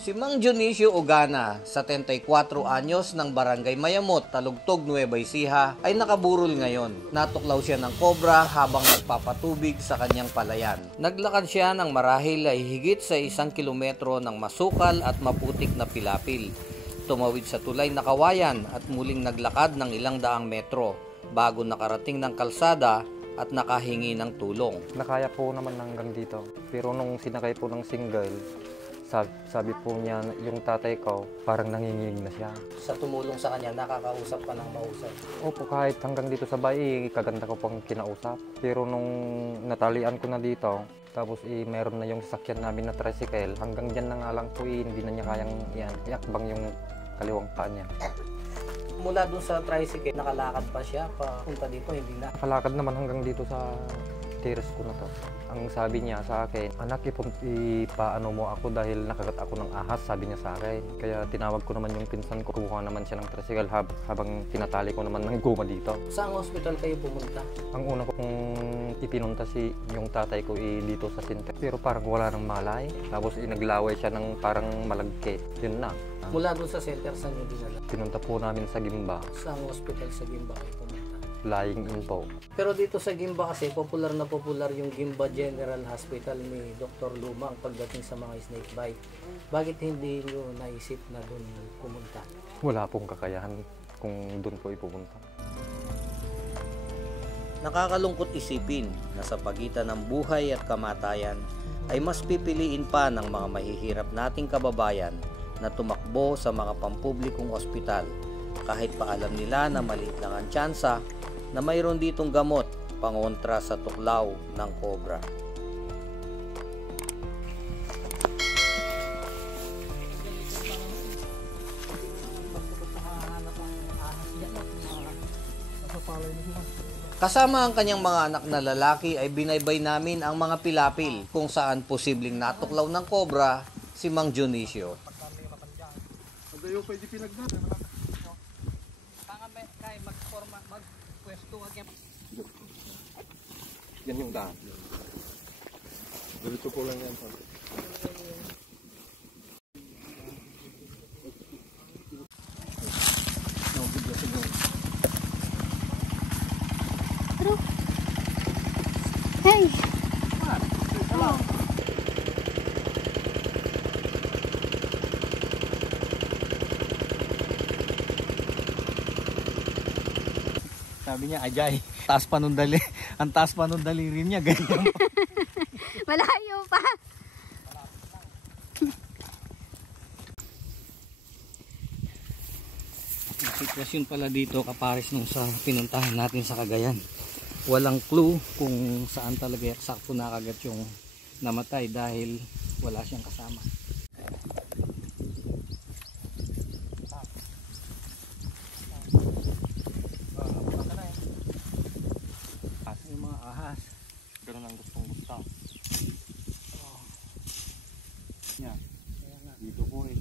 Si Mang Dionisio Ogana, 74 anyos ng Barangay Mayamot, Talugtog, Nueva Ecija, ay nakaburol ngayon. Natuklaw siya ng kobra habang nagpapatubig sa kanyang palayan. Naglakad siya ng marahil ay higit sa 1 kilometro ng masukal at maputik na pilapil. Tumawid sa tulay na kawayan at muling naglakad ng ilang daang metro bago nakarating ng kalsada at nakahingi ng tulong. Nakaya po naman hanggang dito. Pero nung sinakay po ng single, sabi po niya, yung tatay ko, parang nanginginig na siya. Sa tumulong sa kanya, nakakausap ka ng mausap? Opo, kahit hanggang dito sa bahay, kaganda ko pang kinausap. Pero nung natalian ko na dito, tapos meron na yung sasakyan namin na tricycle, hanggang dyan na nga lang po hindi na niya kayang iakbang yung kaliwang paa niya. Mula dun sa tricycle, nakalakad pa siya, papunta dito, hindi na? Nakalakad naman hanggang dito sa terrace ko na to. Ang sabi niya sa akin, anak, ipaano mo ako dahil nakagat ako ng ahas, sabi niya sa akin. Kaya tinawag ko naman yung pinsan ko, kukuha naman siya ng tricycle habang tinatali ko naman ng guma dito. Saan hospital kayo pumunta? Ang una kong ipinunta yung tatay ko dito sa center. Pero parang wala nang malay. Tapos naglaway siya ng parang malagkit. Yun na. Mula doon sa center, saan niyo dinala? Pinunta po namin sa Gimba. Saan hospital sa Gimba kayo pumunta? Lying in po. Pero dito sa Gimba kasi, popular na popular yung Gimba General Hospital ni Dr. Lumang pagdating sa mga snake bite. Bakit hindi nyo naisip na doon pumunta? Wala pong kakayahan kung doon po ipupunta. Nakakalungkot isipin na sa pagitan ng buhay at kamatayan ay mas pipiliin pa ng mga mahihirap nating kababayan na tumakbo sa mga pampublikong ospital kahit pa alam nila na maliit lang ang tsansa na mayroon ditong gamot pangontra sa tuklaw ng kobra. Kasama ang kanyang mga anak na lalaki ay binaybay namin ang mga pilapil kung saan posibleng natuklaw ng kobra si Mang Dionisio. Yan yung daan. Dito po lang yan. Hey! Oh. Sabi niya, ajay, taas pa nung dali. Ang taas pa nung daliri niya, ganyan. Malayo pa. Sitwasyon pala dito kapares nung sa pinuntahan natin sa Cagayan. Walang clue kung saan talaga eksakto nakagat yung namatay dahil wala siyang kasama. Yung mga ahas. Ganun ang gustong gusto. Yan. Dito po eh.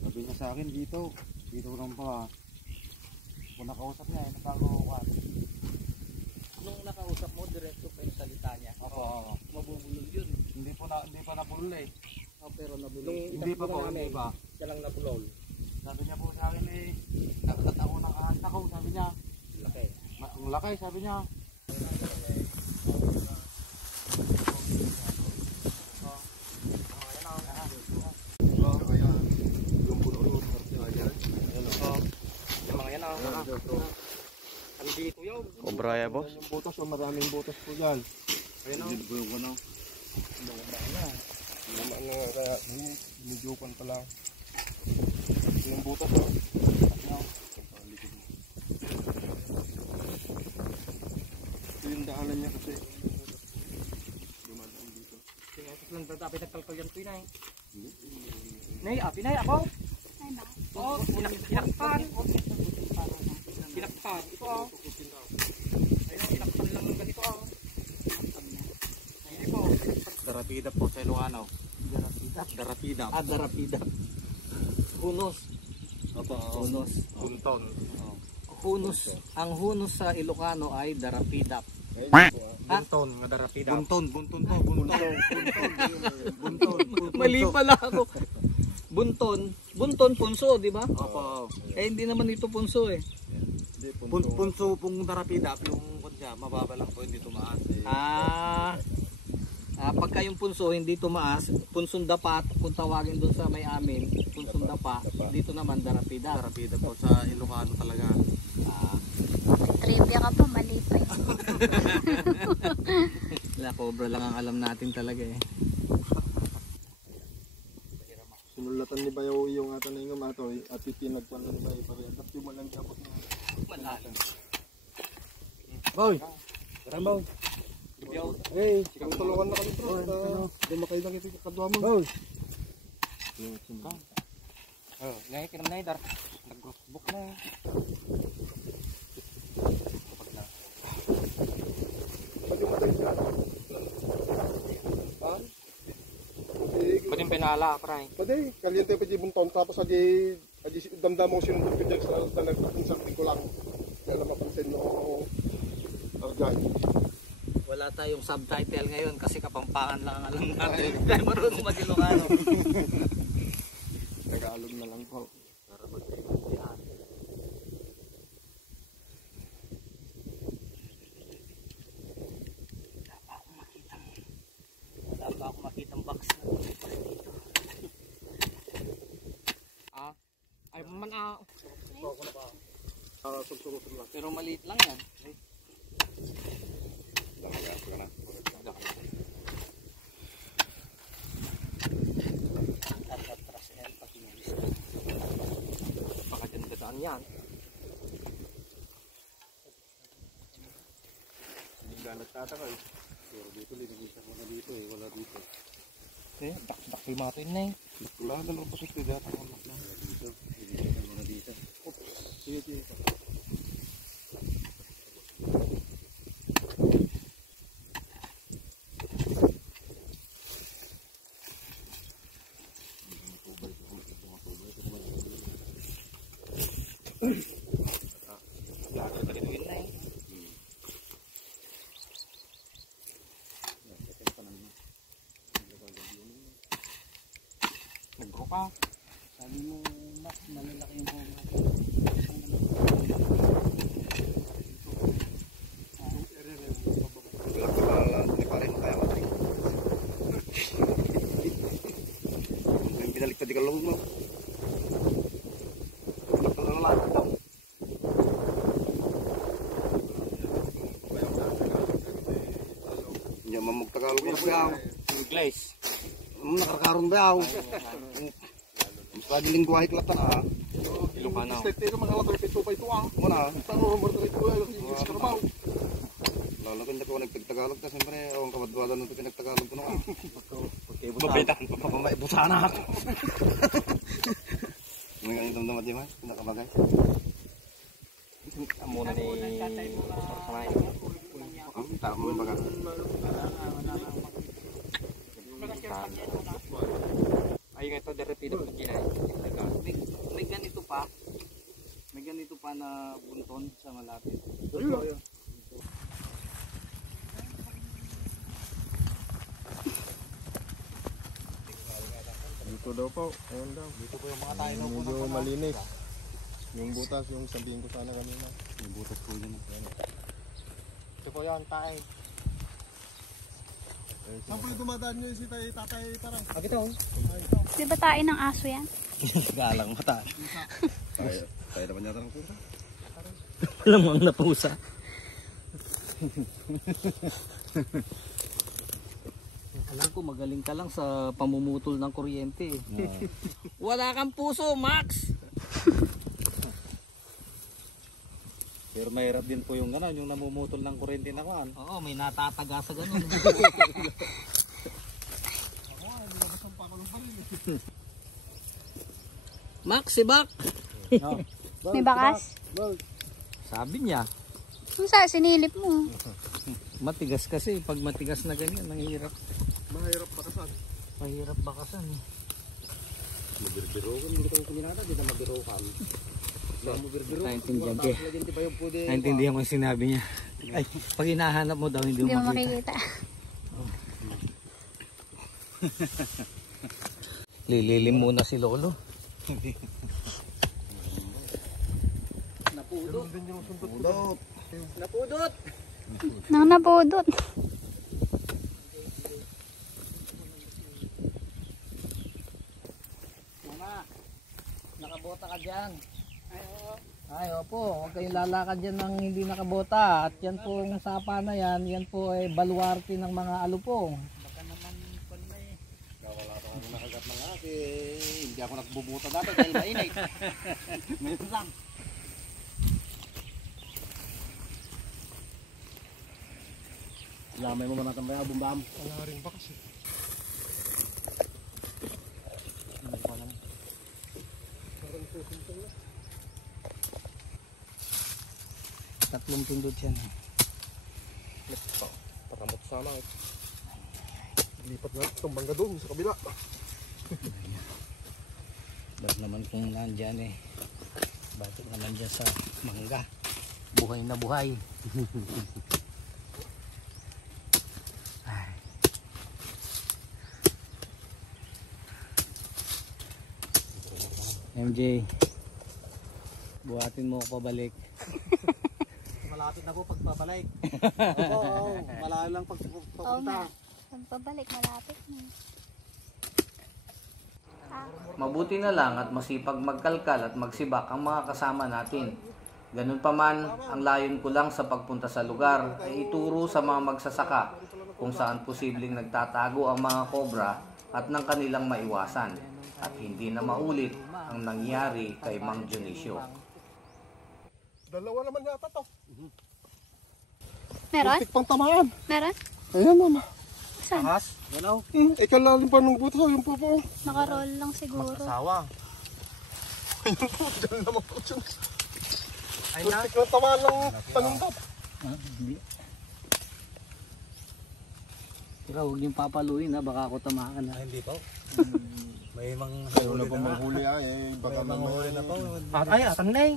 Sabi niya sa akin dito. Dito lang pa. Kung nakausap niya eh, nakakuha. Nung nakausap mo, diretso pa yung salita niya. Opo. Mabubulol yun. Hindi pa napulol eh. Oh, pero nabulol. Hindi pa po, hindi pa. Siya lang nabulol. Sabi niya po sa akin eh, nakagat ako ng ahas ako, sabi niya. Laki. Ang laki, sabi niya. Kobra ya, boss? Yung butas, o maraming butas po dyan. Ayun o. Naman na kaya medyopan pa lang. Yung butas o. Ito yung daanan niya kasi. Dumadaan dito. Tinapos lang tatapit nagkalkal yan, Pinay. Nay, Pinay, ako? Ay ba? Oo, pinakpan. Pinakpan. Ito ako. Ayun, pinakpan lang ng ganito ako. Ayun po. Darapida po sa Ilocano. Darapida. Darapida. Hunos. Opo. Hunos. Punton. Hunos. Ang hunos sa Ilocano ay darapida. Bunton, nga darapida. Bunton to, bunton. Mali pala ako. Bunton, punso, di ba? Opo. Eh, hindi naman ito punso eh. Punso pong darapida, yung kanya, mababa lang po, hindi tumaas. Pagka yung punso hindi tumaas, punsong dapa kung tawagin doon sa may amin, punsong dapa, dito naman darapida. Darapida po sa Ilocano talaga. Trivia ka pa, mali pa yun. La cobra lang ang alam natin talaga eh. Sinulatan ni Bayaw yung ata na yung matoy at itinagpan ni Bayaw pa rin. Tapos yung malang tapos na. Malalim. Boy! Karambaw! Hey! Tulungan na kami bro. Dumakay lang ito yung kadwa mo. Boy! Ngayon, kinam na idar. Nag-book na. Pwede yung pinala, pray. Pwede, kaliente pa di bunton tapos adi damdam mo sinundot ko dyan sa talagang sa ko lang. Kaya na mapansin mo argay. Wala tayong subtitle ngayon kasi Kapampangan lang ang alam natin. Dahil marunong mag-Ilocano. Tagalog na lang po. Para mag-Ilocano. Wala pa ako makitang box na dito. Ay, man Sugsugusog lang. Pero maliit lang yan. baka dyan dadaan yan. Hindi ka nagtataka eh. Pero dito, linagisa ko na dito eh. Wala dito. Dak yung mga na eh. Wala na lang pasok dito. Wala dito. Linagisa ko na dito. Sige, sige. Nag-grupa. Sabi mo, mas malalaki yung home. Binaliktad di kalong mo. Nya mamog Tagalog na bayaw. English. Nakarkarong bayaw. Lagi lingwahe klata na. Ilocano. Pero mga lato ito pa ito ah. Muna. Tango mo ito ay English ka ba? Lalo kung ako nagtagtagalog ta siyempre ang kamadwala nito pinagtagalog ko na. Mabitan pa pa maibusa na ako. May ganito naman di ba? Pinakabagay. Muna ni Sanay. Tama baga. Ay nga ito darapido pag ginay. May ganito pa. May ganito pa na bunton sa malapit. Dito daw po. Ayun daw. Dito po yung mga tayo daw po. Medyo malinis. Yung butas, yung sabihin ko sana kanina. Yung butas po yun. Ito po yan, tayo. Saan po yung dumadaan nyo si tatay parang? Agito. Di ba tayo ng aso yan? Galang mata. Tayo naman yata ng pusa. Walang mga napusa. Alam ko magaling ka lang sa pamumutol ng kuryente eh. Wala kang puso, Max! Pero mahirap din po yung gano'n, yung namumutol ng kuryente na kuhan. Oo, may natataga sa ganun. Max, si Bak! May bakas? Sabi niya, Kung sa sinilip mo. matigas kasi. Pag matigas na ganyan, mahirap. Mahirap pakasan. Mahirap bakasan eh. Mabirbiro kan, hindi ko kuminata, di na mabiro kan. Mabirbiro. Naintindihan ko. Hindi pa yung pwede. Naintindihan ko yung sinabi niya. Ay, pag hinahanap mo daw, hindi Hindi mo mo makita. makikita. Lililim muna si Lolo. Napudot. Napudot. Nang napudot. Mama, nakabota ka dyan. Ay, opo. Huwag kayong lalakad dyan ng hindi nakabota. At yan po yung sapa na yan. Yan po ay baluarte ng mga alupong. Baka naman Wala pa kami nakagat ng aki. Hindi ako nagbubuta dati dahil mainit. Ngayon lang. Lamay mo manatang ba yung bumbam? Wala rin ba kasi? tatlong pindot yan. Pakamot sana. Lipat nga itong bangga doon sa kabila. Ba't naman kung nandyan eh. Bakit naman dyan sa mangga. Buhay na buhay. Ay. MJ, buhatin mo ako pabalik. Malapit na po pagpapalik. Oo, malayo lang Oo pagpapunta. nga. Pagpabalik, malapit na. Mabuti na lang at masipag magkalkal at magsibak ang mga kasama natin. Ganun pa man, ang layon ko lang sa pagpunta sa lugar ay ituro sa mga magsasaka kung saan posibleng nagtatago ang mga kobra at ng kanilang maiwasan at hindi na maulit ang nangyari kay Mang Dionisio. Dalawa naman yata to. Meron? Tik pang tamaan. Meron? Ayan mama. Saan? Galaw. Ikalalim pa ng buto yung po po. Nakaroll lang siguro. Asawa. Ayun po, dyan naman po dyan. Tik ng tamaan ng tanungkap. Pero huwag niyong papaluin ha, baka ako tamaan ha. Hindi po. May mga Ayaw na pong manghuli ay. Baka manghuli na po. Ay, atan na eh.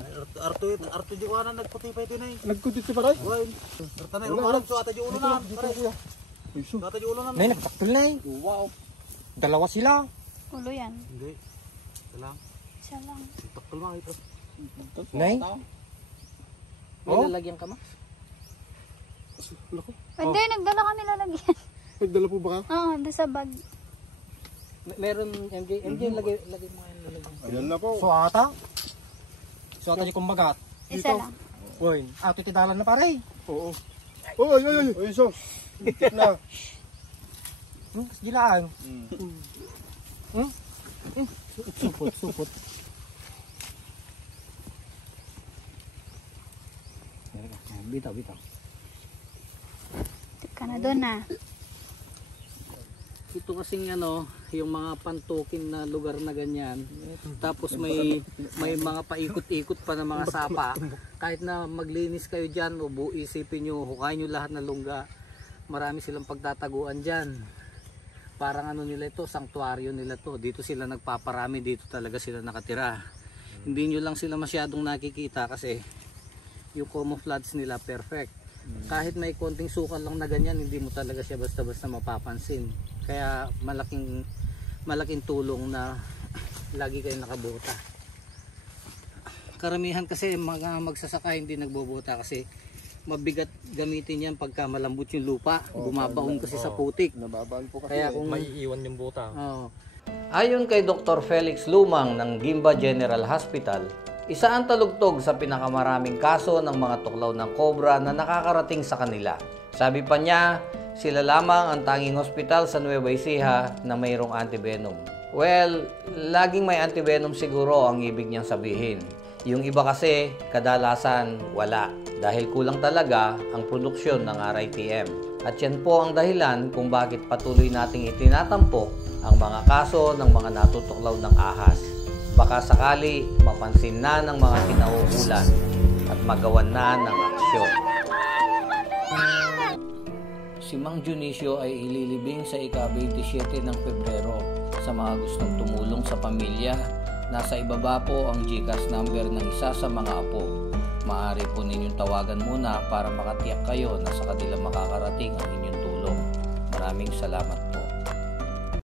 Arto di ko na nagputi pa ito na eh. Nagkudit si Paray. Arto na yung alam so ata di ulo na. Ata di ulo na. Nay, nagtaktil na eh. Wow. Dalawa sila. Ulo yan. Hindi. Ito lang. Isa lang. Takal mga ito. Nay? May Oh? lalagyan ka ma? Hindi, nagdala kami lalagyan. Nagdala po ba ka? Oo, doon sa bag. Meron MJ, lagay mo yan, lalagyan. Ayan na po. ata? So ata di kumbagat. Isa lang. Uy, titidalan na pare. Oo. Oh, ay, ay, ay. Ay, so. Tik na. Gilaan. Supot. Bitaw. Tika na doon na. Ito kasing yung mga pantukin na lugar na ganyan. Tapos may mga paikot-ikot pa na mga sapa. Kahit na maglinis kayo diyan, isipin niyo, hukayin niyo lahat ng lungga. Marami silang pagtataguan diyan. Parang nila ito, sanctuaryo nila to. Dito sila nagpaparami, dito talaga sila nakatira. Hindi niyo lang sila masyadong nakikita kasi yung camouflage nila perfect. Kahit may konting sukal lang na ganyan, hindi mo talaga siya basta-basta mapapansin. Kaya malaking tulong na lagi kayong nakabuta. Karamihan kasi mga magsasaka hindi nagbobuta kasi mabigat gamitin yan pagka malambot yung lupa. Bumabaon kasi sa putik. Nababaan po kasi. Kaya kung May iwan yung buta. Ayon kay Dr. Felix Lumang ng Gimba General Hospital, isa ang talugtog sa pinakamaraming kaso ng mga tuklaw ng kobra na nakakarating sa kanila. Sabi pa niya, sila lamang ang tanging hospital sa Nueva Ecija na mayroong antivenom. Well, laging may antivenom siguro ang ibig niyang sabihin. Yung iba kasi, kadalasan wala. Dahil kulang talaga ang produksyon ng RITM. At yan po ang dahilan kung bakit patuloy nating itinatampok ang mga kaso ng mga natutuklaw ng ahas. Baka sakali mapansin na ng mga kinauukulan at magawan na ng aksyon. Si Mang Dionisio ay ililibing sa ika-27 ng Pebrero. Sa mga gustong tumulong sa pamilya, nasa ibaba po ang GCash number ng isa sa mga apo. Maaari po ninyong tawagan muna para makatiyak kayo na sa kanila makakarating ang inyong tulong. Maraming salamat.